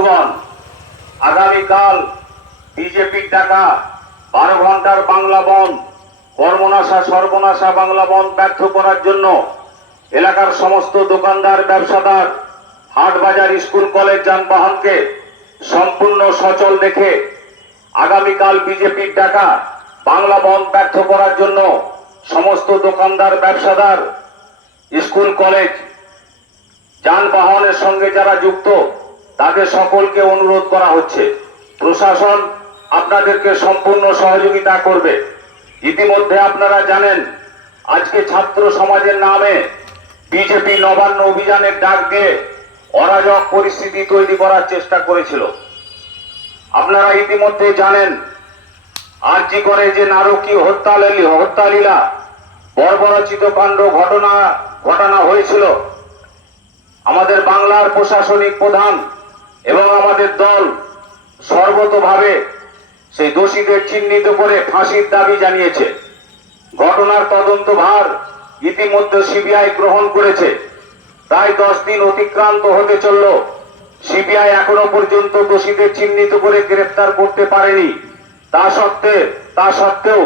বন্ধুগণ, আগামীকাল বিজেপির ডাকা বারো ঘণ্টার বাংলা বন কর্মনাশা, সর্বনাশা বাংলা বন ব্যর্থ করার জন্য এলাকার সমস্ত দোকানদার, ব্যবসাদার হাট বাজার স্কুল, কলেজ, যানবাহনকে সম্পূর্ণ সচল দেখে আগামীকাল বিজেপির ডাকা বাংলা বন ব্যর্থ করার জন্য সমস্ত দোকানদার, ব্যবসাদার, স্কুল, কলেজ, যানবাহনের সঙ্গে যারা যুক্ত তাদের সকলকে অনুরোধ করা হচ্ছে। প্রশাসন আপনাদেরকে সম্পূর্ণ সহযোগিতা করবে। ইতিমধ্যে আপনারা জানেন, আজকে ছাত্র সমাজের নামে বিজেপি নবান্ন অভিযানের ডাক দিয়ে অরাজক পরিস্থিতি তৈরি করার চেষ্টা করেছিল। আপনারা ইতিমধ্যে জানেন, আরজি করে যে নারকীয় হত্যালীলা হত্যালীলা বর্বরচিত কাণ্ড ঘটনা ঘটনা হয়েছিল। আমাদের বাংলার প্রশাসনিক প্রধান এবং আমাদের দল সর্বতভাবে সেই দোষীদের চিহ্নিত করে ফাঁসির দাবি জানিয়েছে। ঘটনার তদন্ত ভার ইতিমধ্যে সিবিআই গ্রহণ করেছে। প্রায় দশ দিন অতিক্রান্ত হতে চলল। সিবিআই এখনও পর্যন্ত দোষীদের চিহ্নিত করে গ্রেফতার করতে পারেনি। তা সত্ত্বে, তা সত্ত্বেও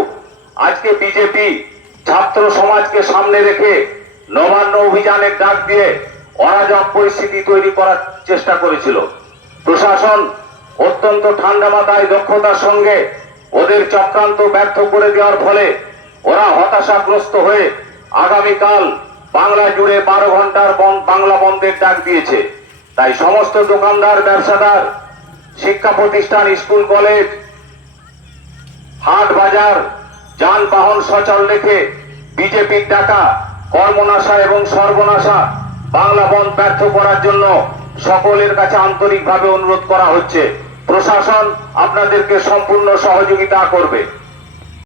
আজকে বিজেপি ছাত্র সমাজকে সামনে রেখে নবান্ন অভিযানের ডাক দিয়ে অরাজক পরিস্থিতি তৈরি করার চেষ্টা করেছিল। প্রশাসন অত্যন্ত ঠান্ডা মাথায় দক্ষতার সঙ্গে ওদের চক্রান্ত ব্যর্থ করে দেওয়ার ফলে ওরা হতাশাগ্রস্ত হয়ে আগামীকাল বাংলা জুড়ে বারো ঘণ্টার বাংলা বন্ধের ডাক দিয়েছে। তাই সমস্ত দোকানদার, ব্যবসাদার, শিক্ষা প্রতিষ্ঠান, স্কুল, কলেজ, হাট বাজার, যানবাহন সচল রেখে বিজেপির ডাকা কর্মনাশা এবং সর্বনাশা বাংলা বন্ধ ব্যর্থ করার জন্য সকলের কাছে আন্তরিকভাবে অনুরোধ করা হচ্ছে। প্রশাসন আপনাদেরকে সম্পূর্ণ সহযোগিতা করবে।